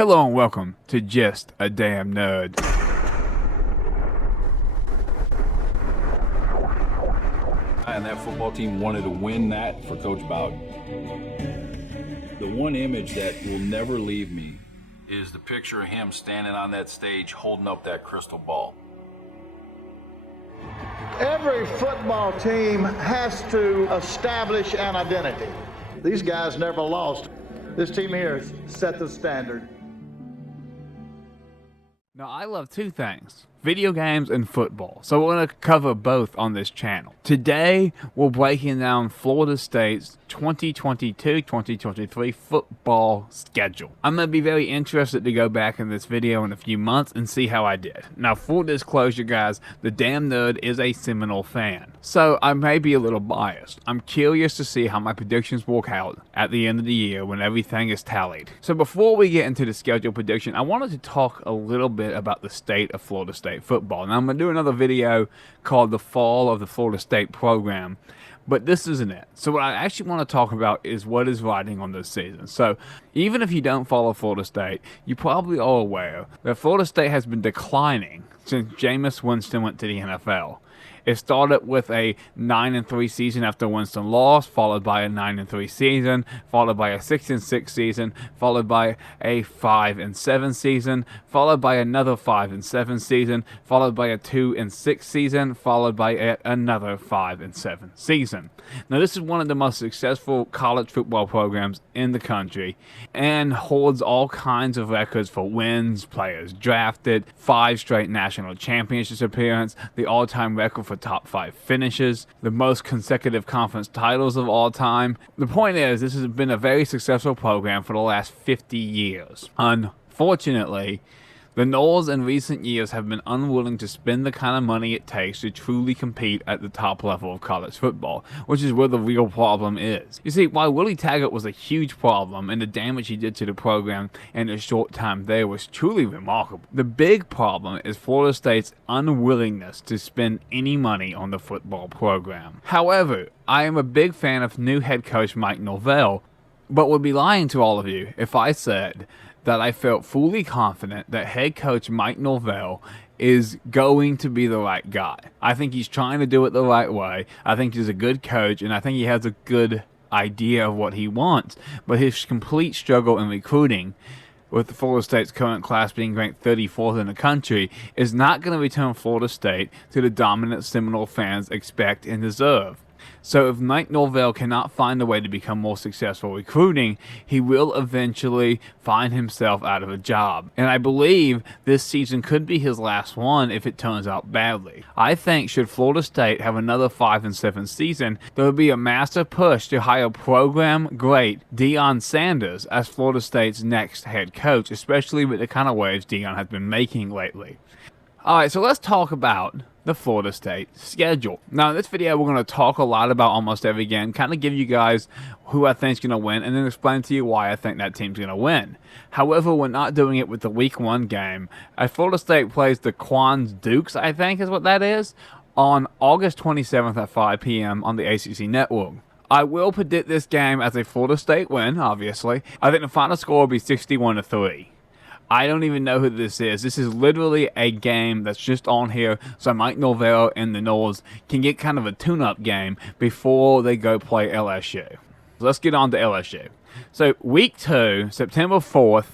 Hello and welcome to Just a Damn Nerd. And that football team wanted to win that for Coach Bowden. The one image that will never leave me is the picture of him standing on that stage holding up that crystal ball. Every football team has to establish an identity. These guys never lost. This team here set the standard. Now, I love two things, video games and football, so we're going to cover both on this channel. Today, we're breaking down Florida State's 2022-2023 football schedule. I'm going to be very interested to go back in this video in a few months and see how I did. Now, full disclosure, guys, the Damn Nerd is a Seminole fan, so I may be a little biased. I'm curious to see how my predictions work out at the end of the year when everything is tallied. So before we get into the schedule prediction, I wanted to talk a little bit about the state of Florida State football. Now, I'm going to do another video called The Fall of the Florida State Program, but this isn't it. So what I actually want to talk about is what is riding on this season. So even if you don't follow Florida State, you probably are aware that Florida State has been declining since Jameis Winston went to the NFL. It started with a 9-3 season after Winston lost, followed by a 9-3 season, followed by a 6-6 season, followed by a 5-7 season, followed by another 5-7 season, followed by a 2-6 season, followed by another 5-7 season. Now, this is one of the most successful college football programs in the country and holds all kinds of records for wins, players drafted, 5 straight national championships appearances, the all-time record for top 5 finishes, the most consecutive conference titles of all time. The point is, this has been a very successful program for the last 50 years. Unfortunately, the Noles in recent years have been unwilling to spend the kind of money it takes to truly compete at the top level of college football, which is where the real problem is. You see, while Willie Taggart was a huge problem and the damage he did to the program in a short time there was truly remarkable, the big problem is Florida State's unwillingness to spend any money on the football program. However, I am a big fan of new head coach Mike Norvell, but would be lying to all of you if I said that I felt fully confident that head coach Mike Norvell is going to be the right guy. I think he's trying to do it the right way. I think he's a good coach, and I think he has a good idea of what he wants. But his complete struggle in recruiting, with the Florida State's current class being ranked 34th in the country, is not going to return Florida State to the dominant Seminole fans expect and deserve. So if Mike Norvell cannot find a way to become more successful recruiting, he will eventually find himself out of a job. And I believe this season could be his last one if it turns out badly. I think should Florida State have another 5-7 season, there will be a massive push to hire program great Deion Sanders as Florida State's next head coach, especially with the kind of waves Deion has been making lately. Alright, so let's talk about the Florida State schedule. Now, in this video, we're going to talk a lot about almost every game, kind of give you guys who I think is going to win, and then explain to you why I think that team's going to win. However, we're not doing it with the Week 1 game, as Florida State plays the Quans Dukes, I think is what that is, on August 27th at 5 p.m. on the ACC Network. I will predict this game as a Florida State win, obviously. I think the final score will be 61-3. I don't even know who this is. This is literally a game that's just on here so Mike Norvell and the Noles can get kind of a tune-up game before they go play LSU. Let's get on to LSU. So Week 2, September 4th,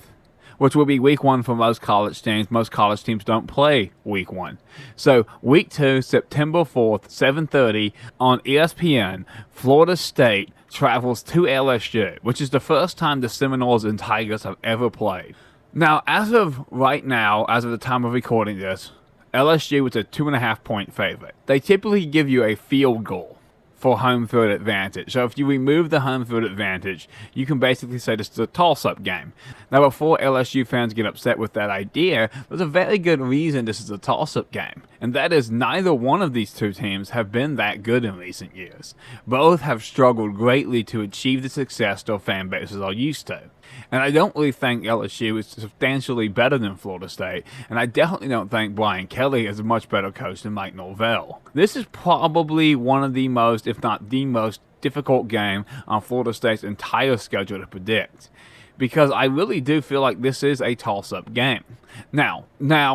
which will be Week 1 for most college teams. Most college teams don't play Week 1. So Week 2, September 4th, 7:30 on ESPN, Florida State travels to LSU, which is the first time the Seminoles and Tigers have ever played. Now, as of right now, as of the time of recording this, LSU is a 2.5-point favorite. They typically give you a field goal for home field advantage. So if you remove the home field advantage, you can basically say this is a toss-up game. Now, before LSU fans get upset with that idea, there's a very good reason this is a toss-up game. And that is neither one of these two teams have been that good in recent years. Both have struggled greatly to achieve the success their fan bases are used to. And I don't really think LSU is substantially better than Florida State, and I definitely don't think Brian Kelly is a much better coach than Mike Norvell. This is probably one of the most, if not the most, difficult game on Florida State's entire schedule to predict, because I really do feel like this is a toss-up game. Now,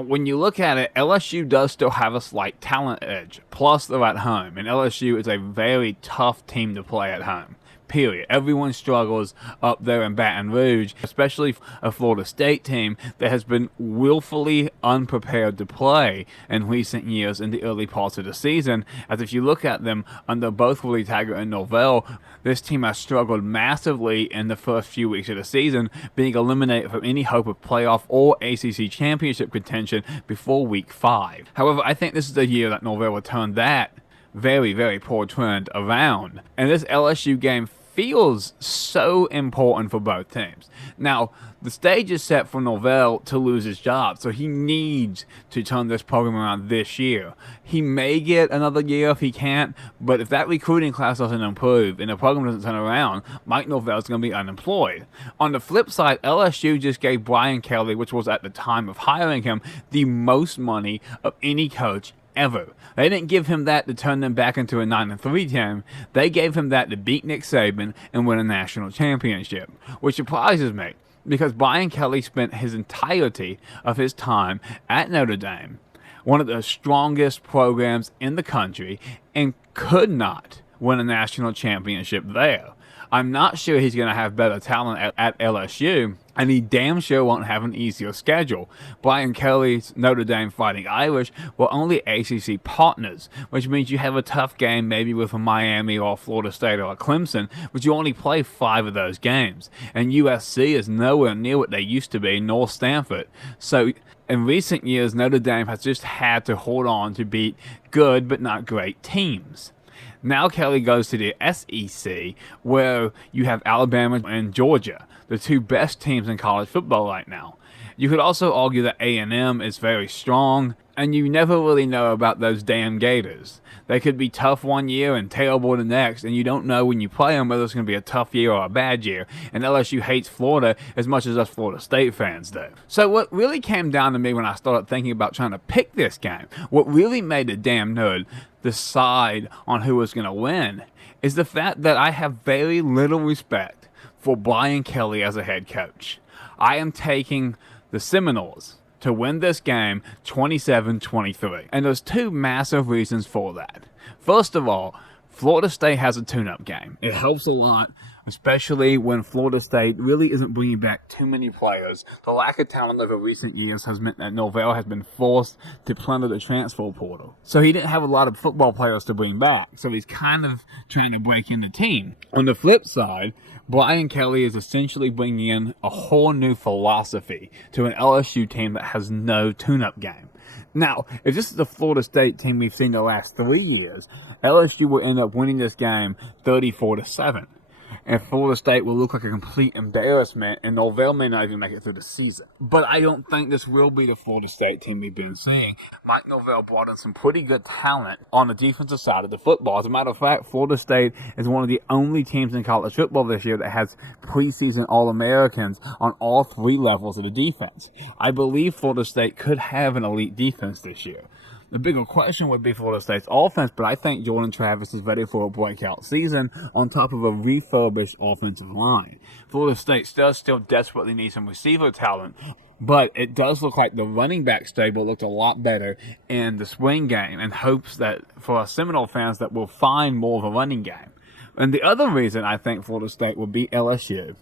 when you look at it, LSU does still have a slight talent edge. Plus, they're at home, and LSU is a very tough team to play at home. Period. Everyone struggles up there in Baton Rouge, especially a Florida State team that has been willfully unprepared to play in recent years in the early parts of the season. As if you look at them under both Willie Taggart and Norvell, this team has struggled massively in the first few weeks of the season, being eliminated from any hope of playoff or ACC championship contention before week 5. However, I think this is the year that Norvell will turn that very, very poor trend around. And this LSU game feels so important for both teams. Now, the stage is set for Norvell to lose his job, so he needs to turn this program around this year. He may get another year if he can't, but if that recruiting class doesn't improve and the program doesn't turn around, Mike Norvell's going to be unemployed. On the flip side, LSU just gave Brian Kelly, which was at the time of hiring him, the most money of any coach ever. They didn't give him that to turn them back into a 9-3 team. They gave him that to beat Nick Saban and win a national championship, which surprises me because Brian Kelly spent his entirety of his time at Notre Dame, one of the strongest programs in the country, and could not win a national championship there. I'm not sure he's going to have better talent at LSU, and he damn sure won't have an easier schedule. Brian Kelly's Notre Dame Fighting Irish were only ACC partners, which means you have a tough game maybe with a Miami or a Florida State or a Clemson, but you only play 5 of those games. And USC is nowhere near what they used to be, nor Stanford. So in recent years, Notre Dame has just had to hold on to beat good but not great teams. Now Kelly goes to the SEC, where you have Alabama and Georgia, the 2 best teams in college football right now. You could also argue that A&M is very strong, and you never really know about those damn Gators. They could be tough one year and terrible the next, and you don't know when you play them whether it's going to be a tough year or a bad year. And LSU hates Florida as much as us Florida State fans do. So what really came down to me when I started thinking about trying to pick this game, what really made the damn nerd decide on who was going to win, is the fact that I have very little respect for Brian Kelly as a head coach. I am taking the Seminoles to win this game 27-23. And there's 2 massive reasons for that. First of all, Florida State has a tune-up game. It helps a lot, especially when Florida State really isn't bringing back too many players. The lack of talent over recent years has meant that Norvell has been forced to plunder the transfer portal. So he didn't have a lot of football players to bring back, so he's kind of trying to break in the team. On the flip side, Brian Kelly is essentially bringing in a whole new philosophy to an LSU team that has no tune-up game. Now, if this is the Florida State team we've seen the last 3 years, LSU will end up winning this game 34-7. And Florida State will look like a complete embarrassment, and Norvell may not even make it through the season. But I don't think this will be the Florida State team we've been seeing. Mike Norvell brought in some pretty good talent on the defensive side of the football. As a matter of fact, Florida State is one of the only teams in college football this year that has preseason All-Americans on all 3 levels of the defense. I believe Florida State could have an elite defense this year. The bigger question would be Florida State's offense, but I think Jordan Travis is ready for a breakout season on top of a refurbished offensive line. Florida State does still desperately need some receiver talent, but it does look like the running back stable looked a lot better in the spring game, in hopes that for our Seminole fans that we'll find more of a running game. And the other reason I think Florida State will beat LSU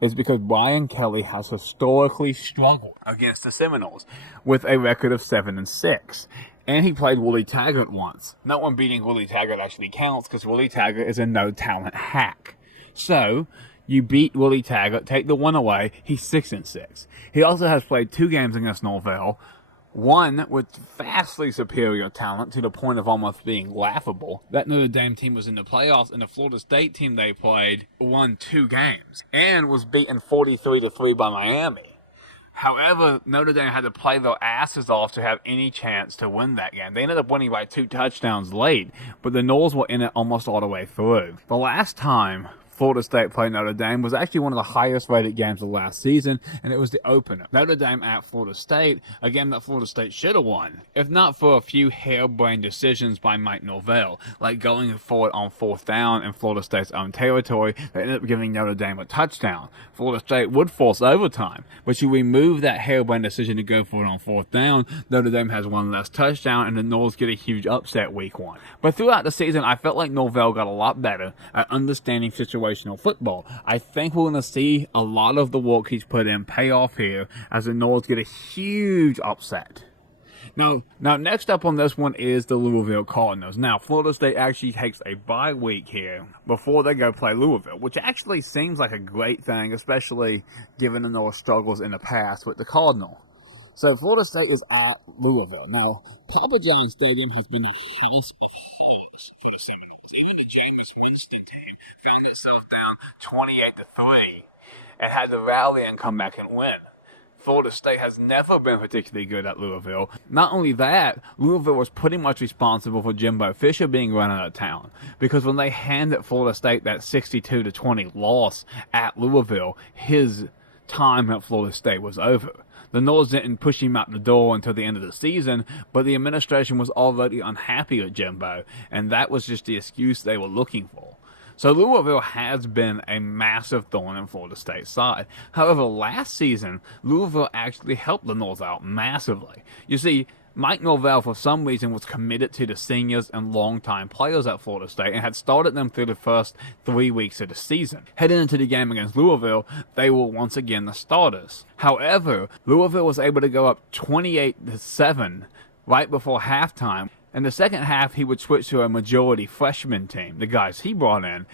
is because Brian Kelly has historically struggled against the Seminoles with a record of 7-6. And he played Willie Taggart once. No one beating Willie Taggart actually counts because Willie Taggart is a no-talent hack. So, you beat Willie Taggart, take the 1 away, he's 6-6. He also has played 2 games against Norvell, one with vastly superior talent to the point of almost being laughable. That Notre Dame team was in the playoffs, and the Florida State team they played won 2 games and was beaten 43-3 by Miami. However, Notre Dame had to play their asses off to have any chance to win that game. They ended up winning by 2 touchdowns late, but the Noles were in it almost all the way through. The last time Florida State played Notre Dame was actually one of the highest rated games of last season, and it was the opener. Notre Dame at Florida State, a game that Florida State should have won, if not for a few harebrained decisions by Mike Norvell, like going forward on 4th down in Florida State's own territory that ended up giving Notre Dame a touchdown. Florida State would force overtime, but you remove that harebrained decision to go for it on 4th down, Notre Dame has one less touchdown, and the Noles get a huge upset week 1. But throughout the season, I felt like Norvell got a lot better at understanding situational football. I think we're going to see a lot of the work he's put in pay off here as the Noles get a huge upset. Now, next up on this one is the Louisville Cardinals. Now, Florida State actually takes a bye week here before they go play Louisville, which actually seems like a great thing, especially given the Noles' struggles in the past with the Cardinal. So, Florida State is at Louisville. Now, Papa John Stadium has been a house of horrors for the Seminoles. Even the Jameis Winston team found itself down 28-3 and had to rally and come back and win. Florida State has never been particularly good at Louisville. Not only that, Louisville was pretty much responsible for Jimbo Fisher being run out of town, because when they handed Florida State that 62-20 loss at Louisville, his time at Florida State was over. The Noles didn't push him out the door until the end of the season, but the administration was already unhappy with Jimbo, and that was just the excuse they were looking for. So Louisville has been a massive thorn in Florida State's side. However, last season, Louisville actually helped the Noles out massively. You see, Mike Norvell, for some reason, was committed to the seniors and longtime players at Florida State and had started them through the first 3 weeks of the season. Heading into the game against Louisville, they were once again the starters. However, Louisville was able to go up 28-7 right before halftime. In the second half, he would switch to a majority freshman team, the guys he brought in,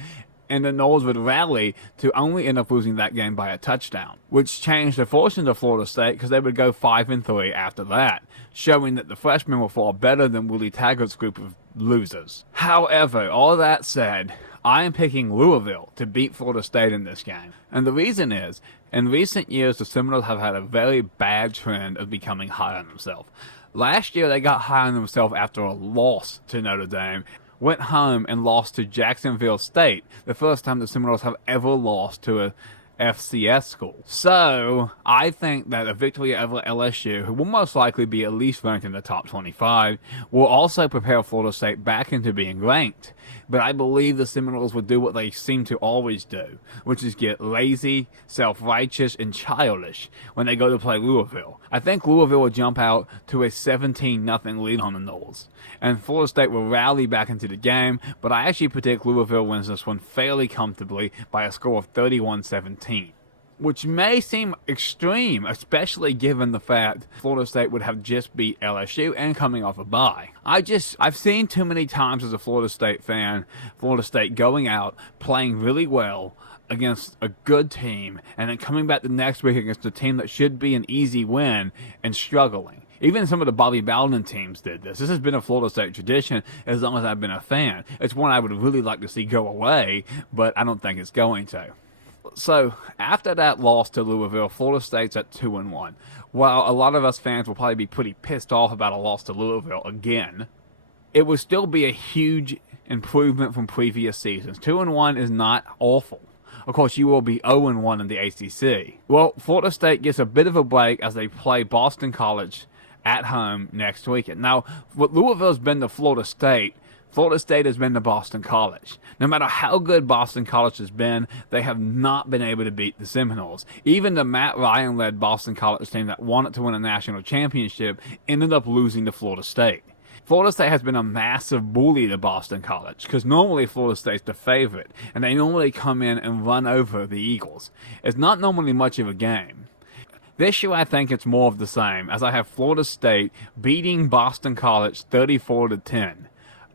and the Noles would rally to only end up losing that game by a touchdown, which changed the fortunes of Florida State because they would go 5-3 after that, showing that the freshmen were far better than Willie Taggart's group of losers. However, all that said, I am picking Louisville to beat Florida State in this game. And the reason is, in recent years, the Seminoles have had a very bad trend of becoming high on themselves. Last year, they got high on themselves after a loss to Notre Dame, went home and lost to Jacksonville State, the first time the Seminoles have ever lost to a FCS school. So, I think that a victory over LSU, who will most likely be at least ranked in the top 25, will also prepare Florida State back into being ranked. But I believe the Seminoles will do what they seem to always do, which is get lazy, self-righteous, and childish when they go to play Louisville. I think Louisville will jump out to a 17-0 lead on the Noles, and Florida State will rally back into the game, but I actually predict Louisville wins this one fairly comfortably by a score of 31-17. Which may seem extreme, especially given the fact Florida State would have just beat LSU and coming off a bye. I've seen too many times as a Florida State fan, Florida State going out, playing really well against a good team, and then coming back the next week against a team that should be an easy win and struggling. Even some of the Bobby Bowden teams did this. This has been a Florida State tradition as long as I've been a fan. It's one I would really like to see go away, but I don't think it's going to. So, after that loss to Louisville, Florida State's at 2-1. While a lot of us fans will probably be pretty pissed off about a loss to Louisville again, it will still be a huge improvement from previous seasons. 2-1 is not awful. Of course, you will be 0-1 in the ACC. Well, Florida State gets a bit of a break as they play Boston College at home next weekend. Now, what Louisville's been to Florida State has been to Boston College. No matter how good Boston College has been, they have not been able to beat the Seminoles. Even the Matt Ryan-led Boston College team that wanted to win a national championship ended up losing to Florida State. Florida State has been a massive bully to Boston College because normally Florida State's the favorite, and they normally come in and run over the Eagles. It's not normally much of a game. This year, I think it's more of the same, as I have Florida State beating Boston College 34-10.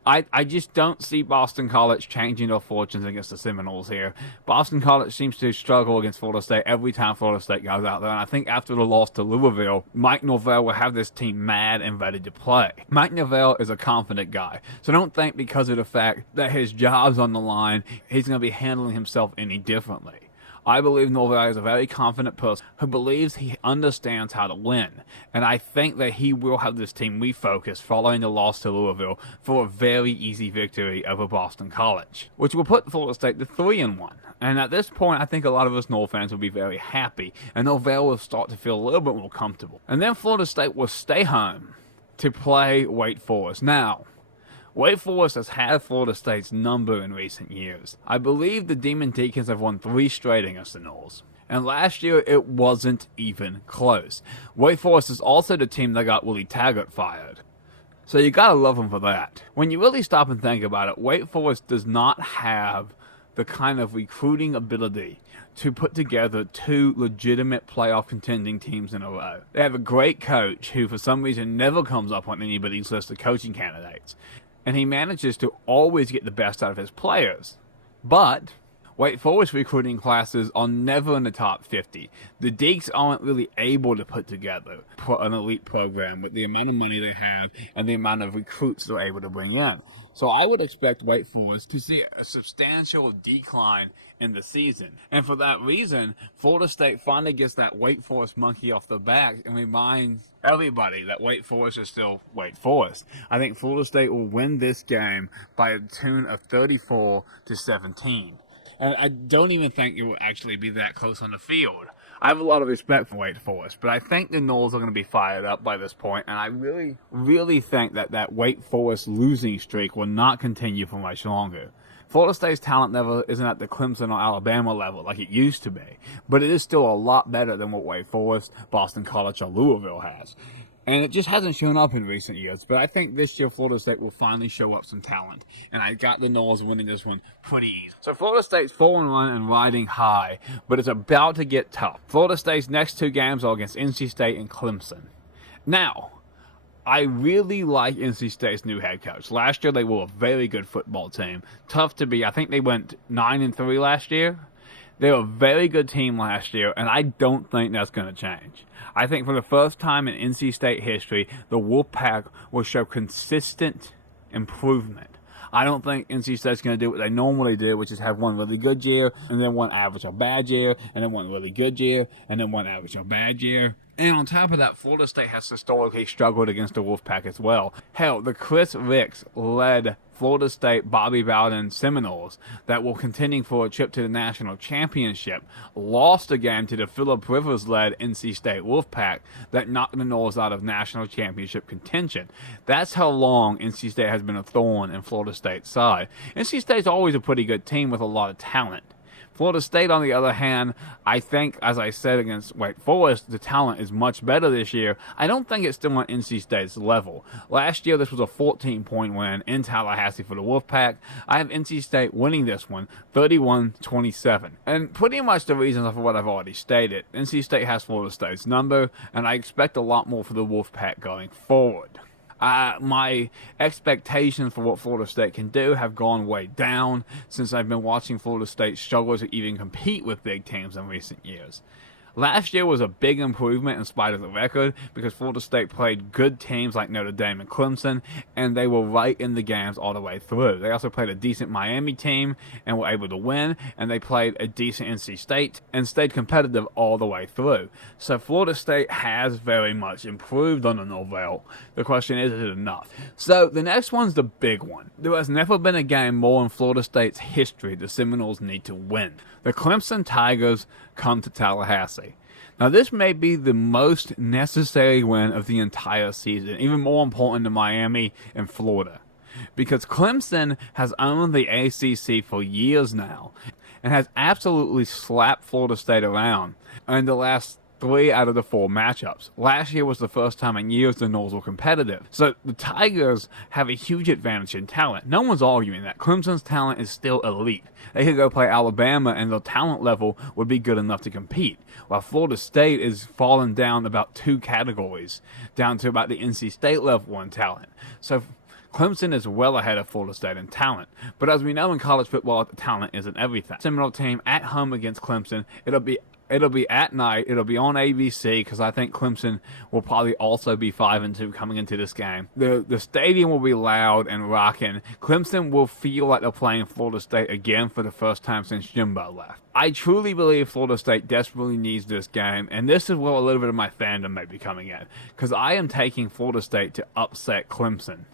I just don't see Boston College changing their fortunes against the Seminoles here. Boston College seems to struggle against Florida State every time Florida State goes out there, and I think after the loss to Louisville, Mike Norvell will have this team mad and ready to play. Mike Norvell is a confident guy, so don't think because of the fact that his job's on the line, he's going to be handling himself any differently. I believe Norvell is a very confident person who believes he understands how to win, and I think that he will have this team refocused following the loss to Louisville for a very easy victory over Boston College, which will put Florida State to 3-1. And at this point, I think a lot of us Nole fans will be very happy, and Norvell will start to feel a little bit more comfortable. And then Florida State will stay home to play Wake Forest. Now, Wake Forest has had Florida State's number in recent years. I believe the Demon Deacons have won 3 straight against the Noles. And last year, it wasn't even close. Wake Forest is also the team that got Willie Taggart fired. So you gotta love them for that. When you really stop and think about it, Wake Forest does not have the kind of recruiting ability to put together 2 legitimate playoff contending teams in a row. They have a great coach who for some reason never comes up on anybody's list of coaching candidates. And he manages to always get the best out of his players. But Wake Forest recruiting classes are never in the top 50. The Deacs aren't really able to put together an elite program with the amount of money they have and the amount of recruits they're able to bring in. So I would expect Wake Forest to see a substantial decline in the season. And for that reason, Florida State finally gets that Wake Forest monkey off the back and reminds everybody that Wake Forest is still Wake Forest. I think Florida State will win this game by a tune of 34-17. And I don't even think it will actually be that close on the field. I have a lot of respect for Wake Forest, but I think the Noles are going to be fired up by this point, and I really, really think that that Wake Forest losing streak will not continue for much longer. Florida State's talent level isn't at the Clemson or Alabama level like it used to be, but it is still a lot better than what Wake Forest, Boston College, or Louisville has. And it just hasn't shown up in recent years. But I think this year Florida State will finally show up some talent. And I got the Noles winning this one pretty easy. So Florida State's 4-1 and riding high, but it's about to get tough. Florida State's next 2 games are against NC State and Clemson. Now, I really like NC State's new head coach. Last year they were a very good football team. Tough to beat. I think they went 9-3 last year. They were a very good team last year, and I don't think that's going to change. I think for the first time in NC State history, the Wolfpack will show consistent improvement. I don't think NC State's going to do what they normally do, which is have one really good year, and then one average or bad year, and then one really good year, and then one average or bad year. And on top of that, Florida State has historically struggled against the Wolfpack as well. Hell, the Chris Ricks led Florida State Bobby Bowden Seminoles that were contending for a trip to the national championship lost a game to the Phillip Rivers-led NC State Wolfpack that knocked the Noles out of national championship contention. That's how long NC State has been a thorn in Florida State's side. NC State's always a pretty good team with a lot of talent. Florida State, on the other hand, I think, as I said against Wake Forest, the talent is much better this year. I don't think it's still on NC State's level. Last year, this was a 14-point win in Tallahassee for the Wolfpack. I have NC State winning this one, 31-27. And pretty much the reasons for what I've already stated. NC State has Florida State's number, and I expect a lot more for the Wolfpack going forward. My expectations for what Florida State can do have gone way down since I've been watching Florida State struggle to even compete with big teams in recent years. Last year was a big improvement in spite of the record because Florida State played good teams like Notre Dame and Clemson, and they were right in the games all the way through. They also played a decent Miami team and were able to win, and they played a decent NC State and stayed competitive all the way through. So Florida State has very much improved under Norvell. The question is it enough? So the next one's the big one. There has never been a game more in Florida State's history the Seminoles need to win. The Clemson Tigers come to Tallahassee. Now, this may be the most necessary win of the entire season, even more important than Miami and Florida, because Clemson has owned the ACC for years now and has absolutely slapped Florida State around in the last 3 out of the 4 matchups. Last year was the first time in years the Noles were competitive. So the Tigers have a huge advantage in talent. No one's arguing that. Clemson's talent is still elite. They could go play Alabama and their talent level would be good enough to compete. While Florida State is falling down about 2 categories, down to about the NC State level in talent. So Clemson is well ahead of Florida State in talent. But as we know in college football, the talent isn't everything. Seminole team at home against Clemson, it'll be It'll be at night. It'll be on ABC because I think Clemson will probably also be 5-2 coming into this game. The stadium will be loud and rocking. Clemson will feel like they're playing Florida State again for the first time since Jimbo left. I truly believe Florida State desperately needs this game, and this is where a little bit of my fandom may be coming in, because I am taking Florida State to upset Clemson.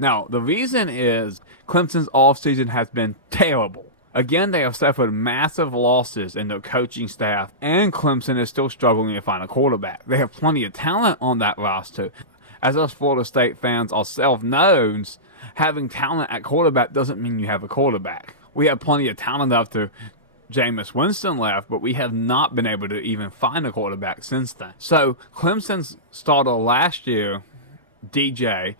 Now, the reason is Clemson's offseason has been terrible. Again, they have suffered massive losses in their coaching staff, and Clemson is still struggling to find a quarterback. They have plenty of talent on that roster. As us Florida State fans ourselves knows, having talent at quarterback doesn't mean you have a quarterback. We have plenty of talent after Jameis Winston left, but we have not been able to even find a quarterback since then. So Clemson's starter last year, DJ,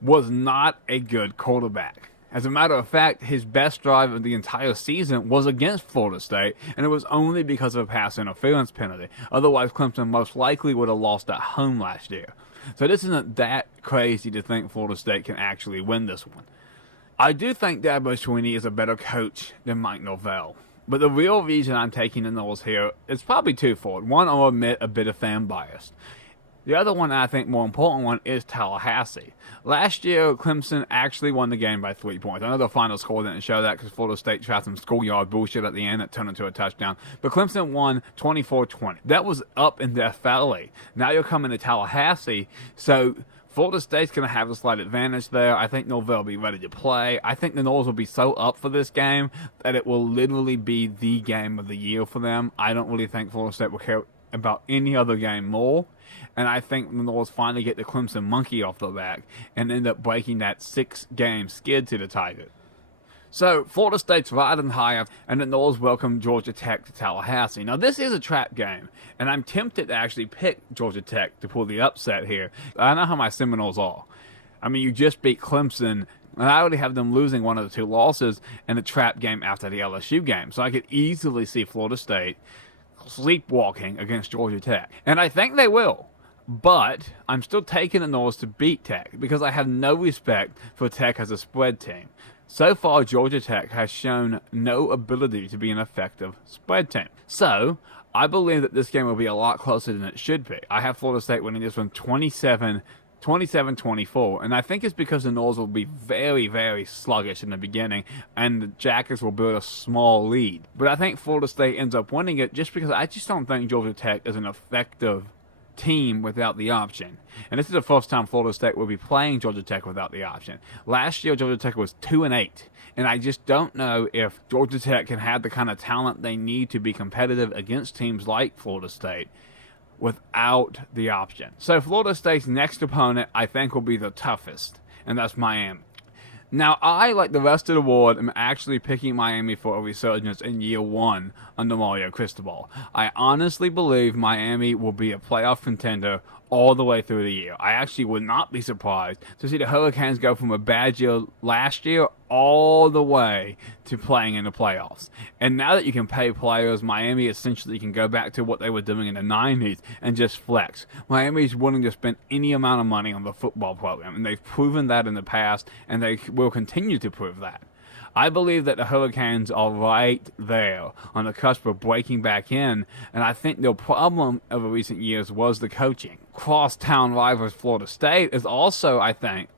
was not a good quarterback. As a matter of fact, his best drive of the entire season was against Florida State, and it was only because of a pass interference penalty. Otherwise, Clemson most likely would have lost at home last year. So this isn't that crazy to think Florida State can actually win this one. I do think Dabo Swinney is a better coach than Mike Norvell. But the real reason I'm taking the Noles here is probably twofold. One, I'll admit a bit of fan bias. The other one, I think more important one, is Tallahassee. Last year, Clemson actually won the game by 3 points. I know the final score didn't show that because Florida State tried some schoolyard bullshit at the end that turned into a touchdown. But Clemson won 24-20. That was up in Death Valley. Now you're coming to Tallahassee, so Florida State's going to have a slight advantage there. I think Norvell will be ready to play. I think the Noles will be so up for this game that it will literally be the game of the year for them. I don't really think Florida State will care about any other game more. And I think the Noles finally get the Clemson monkey off the back and end up breaking that 6-game skid to the Tigers. So, Florida State's riding high, and the Noles welcome Georgia Tech to Tallahassee. Now, this is a trap game, and I'm tempted to actually pick Georgia Tech to pull the upset here. I know how my Seminoles are. I mean, you just beat Clemson, and I already have them losing one of the 2 losses in a trap game after the LSU game. So I could easily see Florida State sleepwalking against Georgia Tech. And I think they will. But I'm still taking the Noles to beat Tech because I have no respect for Tech as a spread team. So far, Georgia Tech has shown no ability to be an effective spread team. So, I believe that this game will be a lot closer than it should be. I have Florida State winning this one 27-24, and I think it's because the Noles will be very, very sluggish in the beginning, and the Jackets will build a small lead. But I think Florida State ends up winning it just because I just don't think Georgia Tech is an effective team without the option. And this is the first time Florida State will be playing Georgia Tech without the option. Last year, Georgia Tech was 2-8, and I just don't know if Georgia Tech can have the kind of talent they need to be competitive against teams like Florida State without the option. So Florida State's next opponent, I think, will be the toughest, and that's Miami. Now, I, like the rest of the world, am actually picking Miami for a resurgence in year 1 under Mario Cristobal. I honestly believe Miami will be a playoff contender all the way through the year. I actually would not be surprised to see the Hurricanes go from a bad year last year all the way to playing in the playoffs. And now that you can pay players, Miami essentially can go back to what they were doing in the 90s and just flex. Miami's willing to spend any amount of money on the football program, and they've proven that in the past, and they will continue to prove that. I believe that the Hurricanes are right there on the cusp of breaking back in, and I think the problem over recent years was the coaching. Crosstown rivals Florida State is also, I think,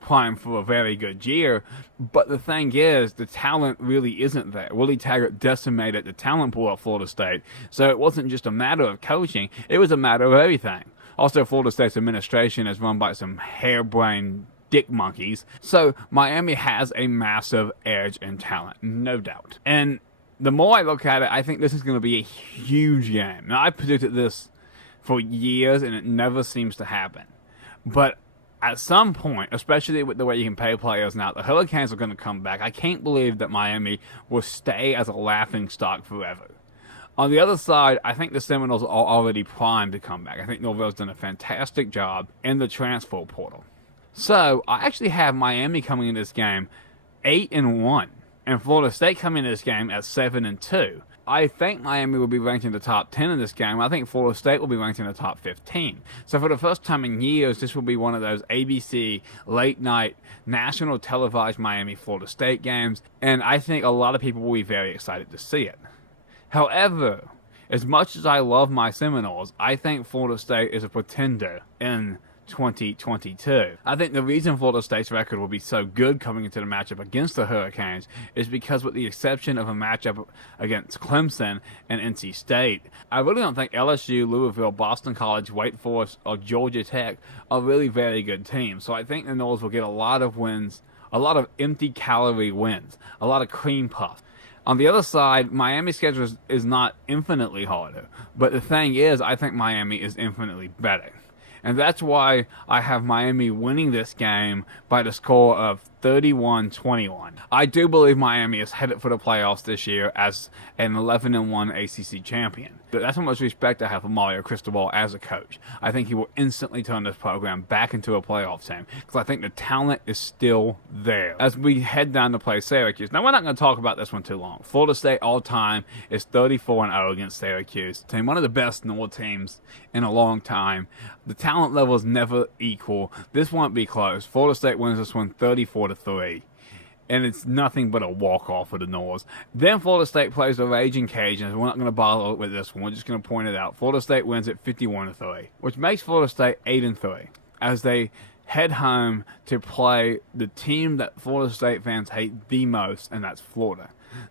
primed for a very good year, but the thing is, the talent really isn't there. Willie Taggart decimated the talent pool at Florida State, so it wasn't just a matter of coaching, it was a matter of everything. Also, Florida State's administration is run by some harebrained dick monkeys. So Miami has a massive edge in talent, no doubt. And the more I look at it, I think this is going to be a huge game. Now, I predicted this for years, and it never seems to happen. But at some point, especially with the way you can pay players now, the Hurricanes are going to come back. I can't believe that Miami will stay as a laughingstock forever. On the other side, I think the Seminoles are already primed to come back. I think Norvell's done a fantastic job in the transfer portal. So, I actually have Miami coming in this game 8-1, and Florida State coming in this game at 7-2. I think Miami will be ranked in the top 10 in this game. I think Florida State will be ranked in the top 15. So for the first time in years, this will be one of those ABC late-night national televised Miami-Florida State games, and I think a lot of people will be very excited to see it. However, As much as I love my Seminoles, I think Florida State is a pretender in 2022. I think the reason Florida State's record will be so good coming into the matchup against the Hurricanes is because, with the exception of a matchup against Clemson and NC State, I really don't think LSU, Louisville, Boston College, Wake Forest, or Georgia Tech are really very good teams. So I think the Noles will get a lot of wins, a lot of empty calorie wins, a lot of cream puffs. On the other side, Miami's schedule is not infinitely harder, but the thing is, I think Miami is infinitely better. And that's why I have Miami winning this game by the score of 31-21. I do believe Miami is headed for the playoffs this year as an 11-1 ACC champion. But that's how much respect I have for Mario Cristobal as a coach. I think he will instantly turn this program back into a playoff team because I think the talent is still there as we head down to play Syracuse. Now, we're not going to talk about this one too long. Florida State all-time is 34-0 against Syracuse. One of the best North teams in a long time. The talent level is never equal. This won't be close. Florida State wins this one 34-3. And it's nothing but a walk-off for the Noles. Then Florida State plays the Raging Cajuns. We're not going to bother with this one. We're just going to point it out. Florida State wins at 51-3, which makes Florida State 8-3 as they head home to play the team that Florida State fans hate the most, and that's Florida.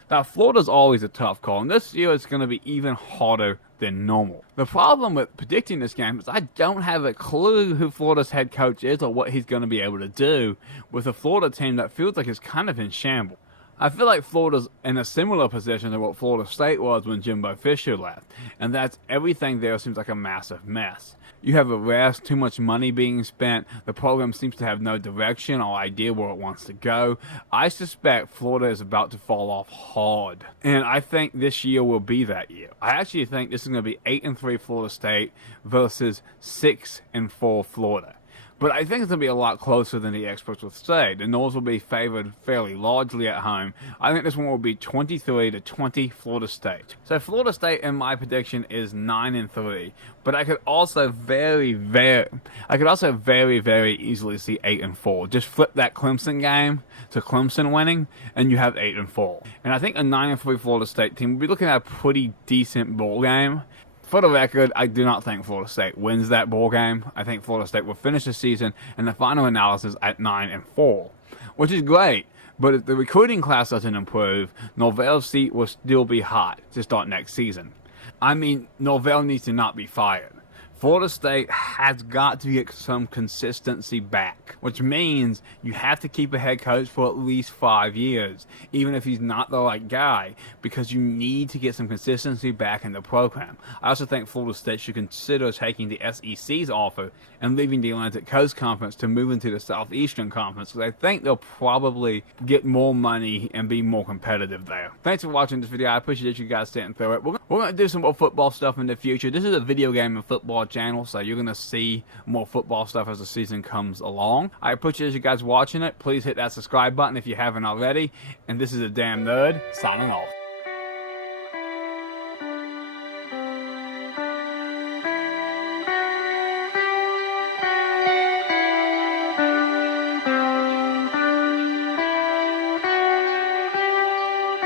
Now, Florida's always a tough call, and this year it's going to be even harder than normal. The problem with predicting this game is I don't have a clue who Florida's head coach is or what he's going to be able to do with a Florida team that feels like it's kind of in shambles. I feel like Florida's in a similar position to what Florida State was when Jimbo Fisher left, and that's everything there seems like a massive mess. You have arrests, too much money being spent, the program seems to have no direction or idea where it wants to go. I suspect Florida is about to fall off hard, and I think this year will be that year. I actually think this is going to be 8-3 Florida State versus 6-4 Florida. But I think it's going to be a lot closer than the experts will say. The Noles will be favored fairly largely at home. I think this one will be 23-20 Florida State. So Florida State, in my prediction, is 9-3. But I could also very, very easily see 8-4. Just flip that Clemson game to Clemson winning, and you have 8-4. And I think a 9-3 Florida State team will be looking at a pretty decent bowl game. For the record, I do not think Florida State wins that bowl game. I think Florida State will finish the season in the final analysis at 9-4, which is great. But if the recruiting class doesn't improve, Norvell's seat will still be hot to start next season. I mean, Norvell needs to not be fired. Florida State has got to get some consistency back, which means you have to keep a head coach for at least 5 years, even if he's not the right guy, because you need to get some consistency back in the program. I also think Florida State should consider taking the SEC's offer and leaving the Atlantic Coast Conference to move into the Southeastern Conference, because I think they'll probably get more money and be more competitive there. Thanks for watching this video. I appreciate you guys sitting through it. We're going to do some more football stuff in the future. This is a video game and football channel, so you're going to see more football stuff as the season comes along. I appreciate you guys watching it. Please hit that subscribe button if you haven't already. And this is a damn nerd signing off.